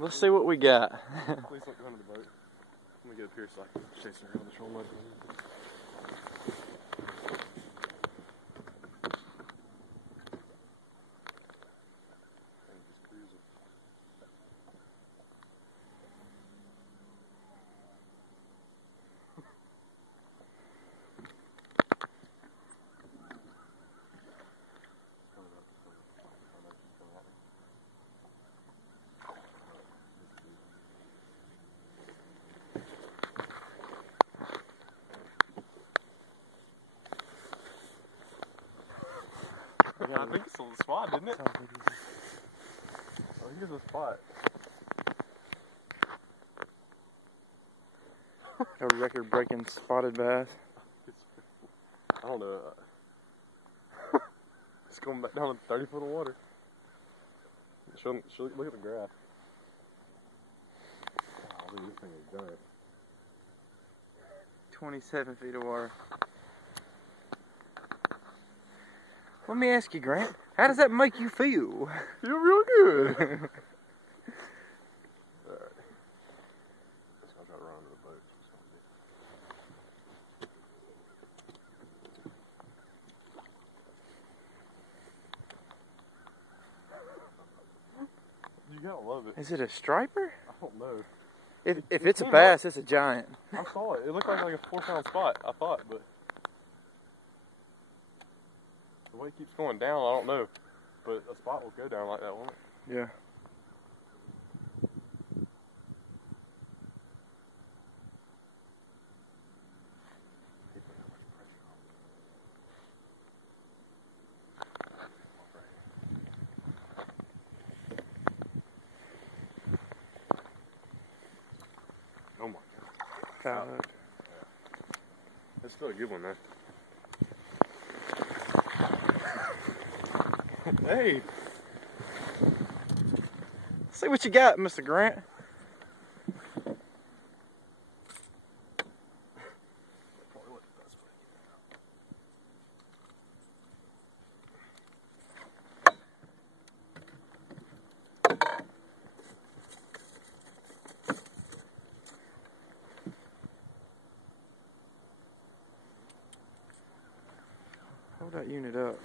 Let's see what we got. Please don't go under the boat. Let me get up here so I can chase around this whole mud. I think it's a spot, isn't it? I think it's a spot. A record-breaking spotted bass. I don't know. It's going back down in 30 foot of water. Look at the graph. Oh, dude, this thing is giant. 27 feet of water. Let me ask you, Grant, how does that make you feel? Feel real good. Alright. I'll try to run under the boat. You gotta love it. Is it a striper? I don't know. If it's a bass, it's a giant. I saw it. It looked like a 4-pound spot, I thought, but the way it keeps going down, I don't know. But a spot will go down like that, won't it? Yeah. Oh my god. Found it. That's still a good one, man. Hey! See what you got, Mr. Grant. Hold that unit up.